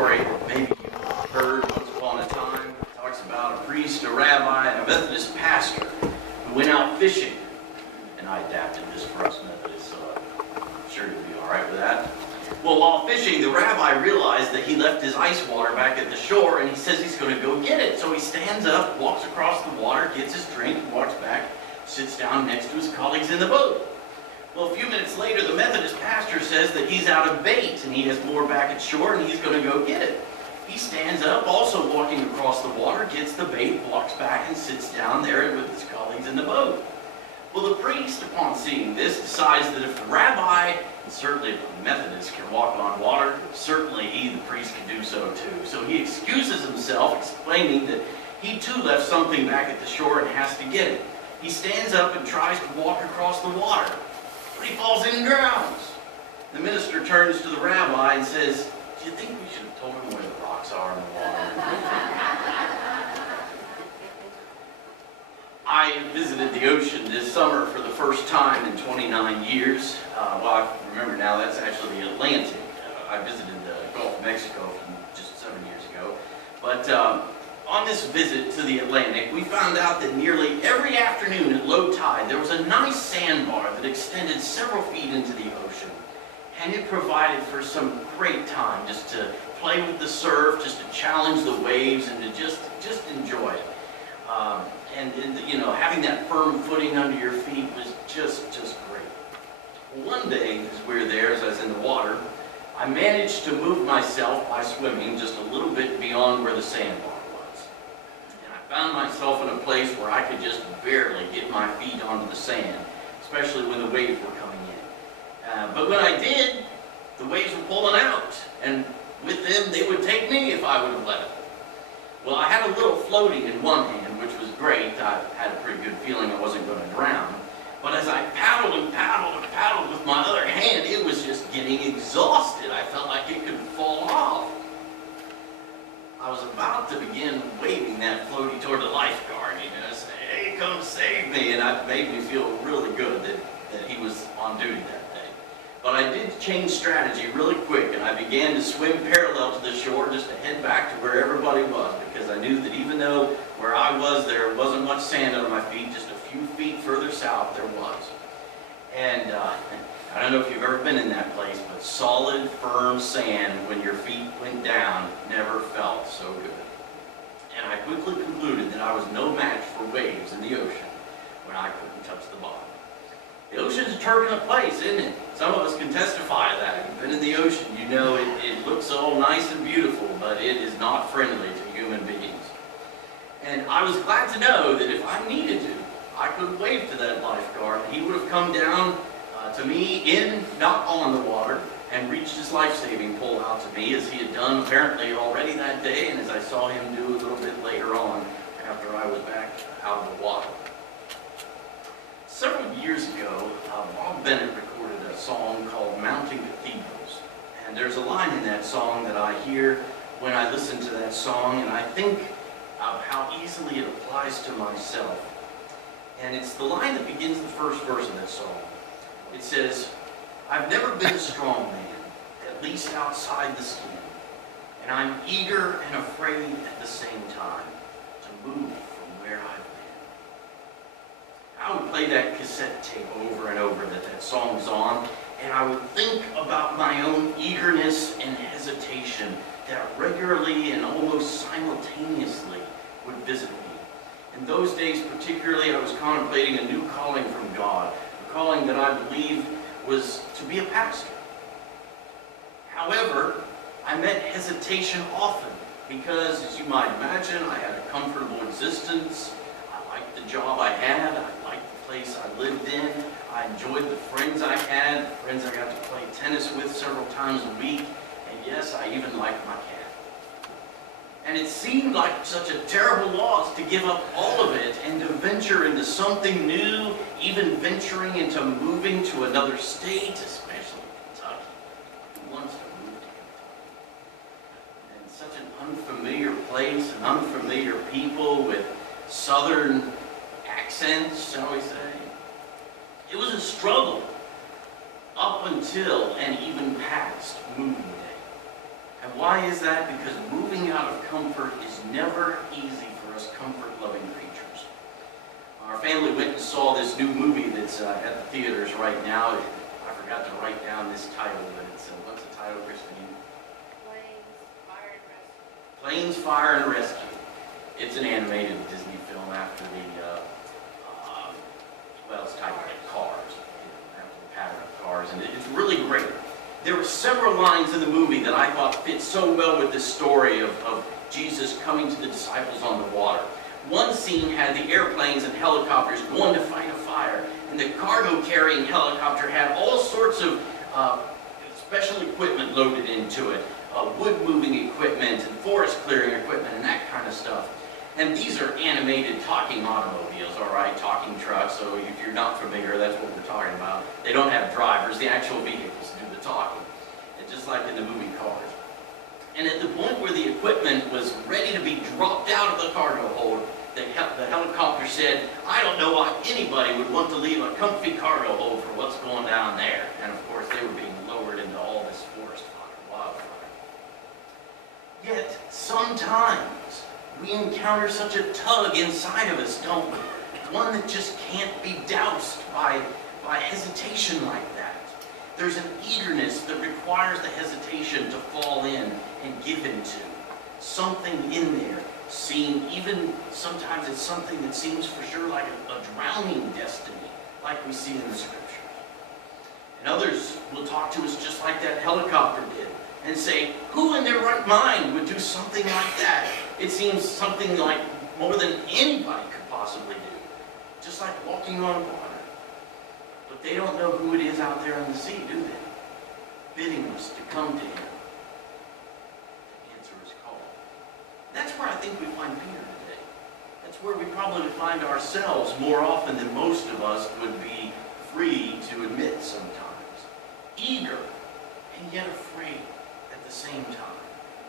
story maybe you've heard once upon a time. It talks about a priest, a rabbi, and a Methodist pastor who went out fishing. And I adapted this for us Methodists, so I'm sure you'll be all right with that. Well, while fishing, the rabbi realized that he left his ice water back at the shore, and he says he's going to go get it. So he stands up, walks across the water, gets his drink, walks back, sits down next to his colleagues in the boat. Well, a few minutes later, the Methodist pastor says that he's out of bait, and he has more back at shore, and he's going to go get it. He stands up, also walking across the water, gets the bait, walks back, and sits down there with his colleagues in the boat. Well, the priest, upon seeing this, decides that if the rabbi, and certainly if the Methodist, can walk on water, certainly he, the priest, can do so too. So he excuses himself, explaining that he too left something back at the shore and has to get it. He stands up and tries to walk across the water, but he falls in and drowns. The minister turns to the rabbi and says, "Do you think we should have told him where the rocks are in the water?" I visited the ocean this summer for the first time in 29 years. Well, I remember now that's actually the Atlantic. I visited the Gulf of Mexico just 7 years ago. But on this visit to the Atlantic, we found out that nearly every afternoon at low tide, there was a nice sandbar that extended several feet into the ocean. And it provided for some great time just to play with the surf, just to challenge the waves, and to just enjoy it. And you know, having that firm footing under your feet was just great. One day, as we were there, as I was in the water, I managed to move myself by swimming just a little bit beyond where the sandbar was. And I found myself in a place where I could just barely get my feet onto the sand, especially when the waves were coming in. But when I did, the waves were pulling out, and with them, they would take me if I would have let them. Well, I had a little floaty in one hand, which was great. I had a pretty good feeling I wasn't going to drown. But as I paddled and paddled and paddled with my other hand, it was just getting exhausted. I felt like it could fall off. I was about to begin waving that floaty toward the lifeguard, say, "Hey, come save me." And it made me feel really good that he was on duty that day. But I did change strategy really quick, and I began to swim parallel to the shore just to head back to where everybody was, because I knew that even though where I was there wasn't much sand under my feet, just a few feet further south there was. And I don't know if you've ever been in that place, but solid, firm sand when your feet went down never felt so good. And I quickly concluded that I was no match for waves in the ocean when I couldn't touch the bottom. The ocean's a turbulent place, isn't it? Some of us can testify to that. If you've been in the ocean, you know it looks all nice and beautiful, but it is not friendly to human beings. And I was glad to know that if I needed to, I could wave to that lifeguard. He would have come down to me not on the water, and reached his life-saving pole out to me, as he had done apparently already that day, and as I saw him do a little bit later on after I was back out of the water. Several years ago, Bob Bennett recorded a song called "Mountain Cathedrals." And there's a line in that song that I hear when I listen to that song, and I think of how easily it applies to myself. And it's the line that begins the first verse of that song. It says, "I've never been a strong man, at least outside the skin, and I'm eager and afraid at the same time to move from where I've been." I would play that cassette tape over and over that song was on, and I would think about my own eagerness and hesitation that regularly and almost simultaneously would visit me. In those days particularly, I was contemplating a new calling from God, a calling that I believed was to be a pastor. However, I met hesitation often because, as you might imagine, I had a comfortable existence. I liked the job I had. I liked the place I lived in. I enjoyed the friends I had, the friends I got to play tennis with several times a week. And yes, I even liked my cat. And it seemed like such a terrible loss to give up all of it and to venture into something new, even venturing into moving to another state, especially Kentucky. Who wants to move to Kentucky? And such an unfamiliar place, and unfamiliar people with southern accents, shall we say. It was a struggle up until and even past moving day. And why is that? Because moving out of comfort is never easy for us comfort-loving creatures. Our family went and saw this new movie that's at the theaters right now. I forgot to write down this title, but it's, what's the title, Christine? Planes, Fire, and Rescue. It's an animated Disney film after the, well, it's titled like Cars, after the pattern of Cars, and it's really great. There were several lines in the movie that I thought fit so well with this story of Jesus coming to the disciples on the water. One scene had the airplanes and helicopters going to fight a fire, and the cargo-carrying helicopter had all sorts of special equipment loaded into it, wood-moving equipment and forest-clearing equipment and that kind of stuff. And these are animated talking automobiles, all right, talking trucks, so if you're not familiar, that's what we're talking about. They don't have drivers, the actual vehicles do the talking, and just like in the movie Cars. And at the point where the equipment was ready to be dropped out of the cargo hold, the helicopter said, "I don't know why anybody would want to leave a comfy cargo hold for what's going down there." And of course, they were being lowered into all this forest fire, wildfire. Yet, sometimes, we encounter such a tug inside of us, don't we? One that just can't be doused by hesitation like that. There's an eagerness that requires the hesitation to fall in and give into. Something in there, even sometimes it's something that seems for sure like a drowning destiny, like we see in the scriptures. And others will talk to us just like that helicopter did and say, who in their right mind would do something like that? It seems something like more than anybody could possibly do. Just like walking on water. But they don't know who it is out there in the sea, do they? Bidding us to come to him. To answer his call. That's where I think we find Peter today. That's where we probably find ourselves more often than most of us would be free to admit sometimes. Eager and yet afraid at the same time.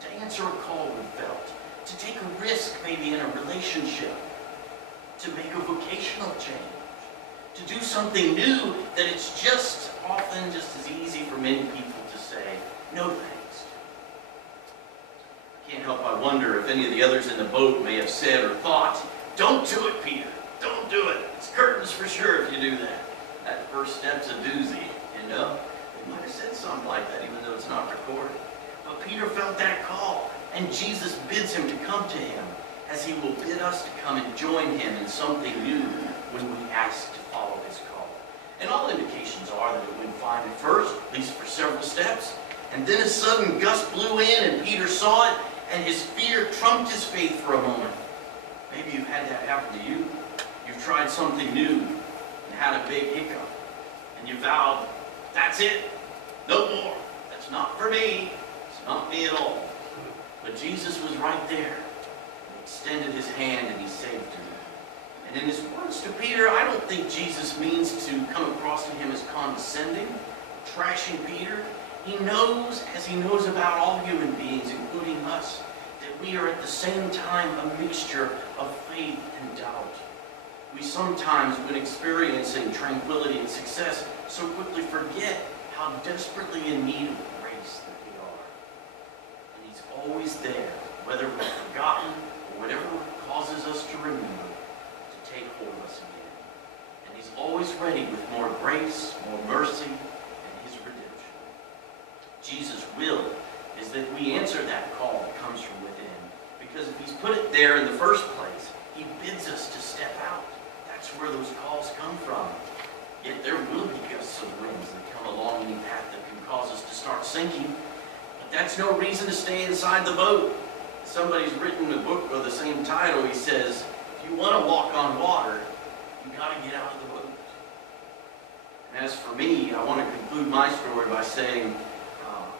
To answer a call we felt. To take a risk maybe in a relationship. To make a vocational change. To do something new that it's just often just as easy for many people to say, no thanks. I can't help but wonder if any of the others in the boat may have said or thought, don't do it, Peter. Don't do it. It's curtains for sure if you do that. That first step's a doozy, you know? They might have said something like that even though it's not recorded. But Peter felt that call, and Jesus bids him to come to him as he will bid us to come and join him in something new when we ask to follow his call. And all indications are that it went fine at first, at least for several steps, and then a sudden gust blew in and Peter saw it, and his fear trumped his faith for a moment. Maybe you've had that happen to you. You've tried something new and had a big hiccup, and you vowed, that's it, no more. That's not for me. It's not me at all. But Jesus was right there. He extended his hand and he saved him. And in his words to Peter, I don't think Jesus means to come across to him as condescending, trashing Peter. He knows, as he knows about all human beings, including us, that we are at the same time a mixture of faith and doubt. We sometimes, when experiencing tranquility and success, so quickly forget how desperately in need of grace that we are. And he's always there, whether we've forgotten or whatever causes us to remember, to take hold of us again. And he's always ready with more grace, more mercy, and his redemption. Jesus' will is that we answer that call that comes from within. Because if he's put it there in the first place, he bids us to step out. That's where those calls come from. Yet there will be gusts of winds that come along any path that can cause us to start sinking. But that's no reason to stay inside the boat. Somebody's written a book with the same title. He says, if you want to walk on water, you got to get out of the boat. And as for me, I want to conclude my story by saying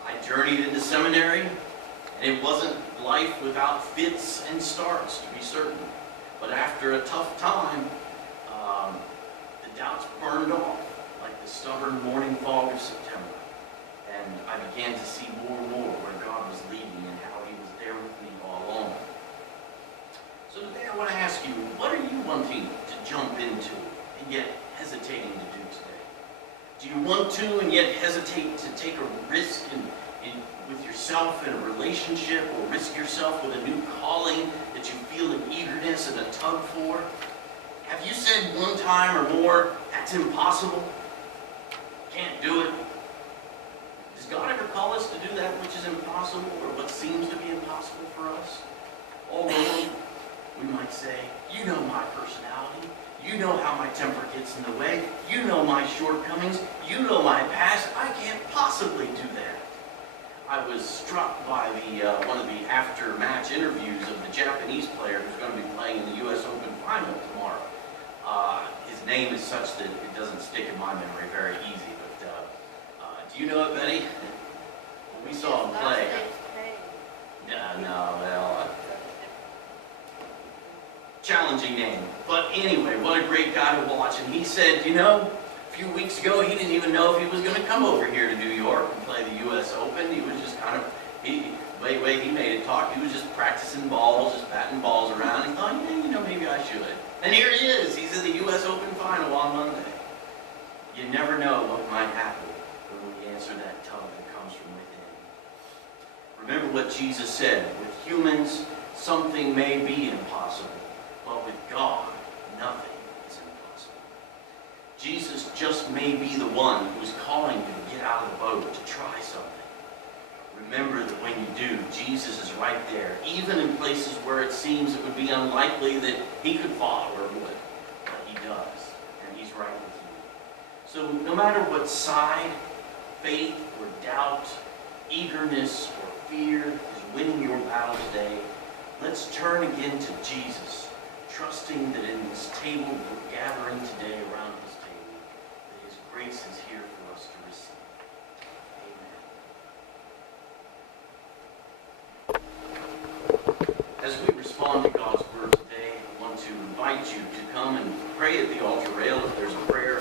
I journeyed into seminary, and it wasn't life without fits and starts, to be certain. But after a tough time, the doubts burned off like the stubborn morning fog of September. And I began to see more and more where God was leading and how he was there with me all along. So today I want to ask you, what are you wanting to jump into and yet hesitating to do today? Do you want to and yet hesitate to take a risk with yourself in a relationship, or risk yourself with a new calling that you feel an eagerness and a tug for? Have you said one time or more, that's impossible? Can't do it? Does God ever call us to do that which is impossible, or what seems to be impossible for us? Oh Lord, we might say, you know my personality. You know how my temper gets in the way. You know my shortcomings. You know my past. I can't possibly do that. I was struck by one of the after-match interviews of the Japanese player who's going to be playing in the U.S. Open final tomorrow. His name is such that it doesn't stick in my memory very easy. But do you know it, Betty? We saw him play. Challenging name. But anyway, what a great guy to watch. And he said, you know, a few weeks ago, he didn't even know if he was going to come over here to New York and play the U.S. Open. He was just kind of, way he made it talk, he was just practicing balls, just batting balls around. He thought, yeah, you know, maybe I should. And here he is. He's in the U.S. Open final on Monday. You never know what might happen when we answer that tug that comes from within. Remember what Jesus said. With humans, something may be impossible. But with God, nothing is impossible. Jesus just may be the one who's calling you to get out of the boat, to try something. Remember that when you do, Jesus is right there, even in places where it seems it would be unlikely that he could follow or would. But he does, and he's right with you. So no matter what side, faith or doubt, eagerness or fear is winning your battle today, let's turn again to Jesus, trusting that in this table we're gathering today around his table, that his grace is here for us to receive. As we respond to God's word today, I want to invite you to come and pray at the altar rail if there's a prayer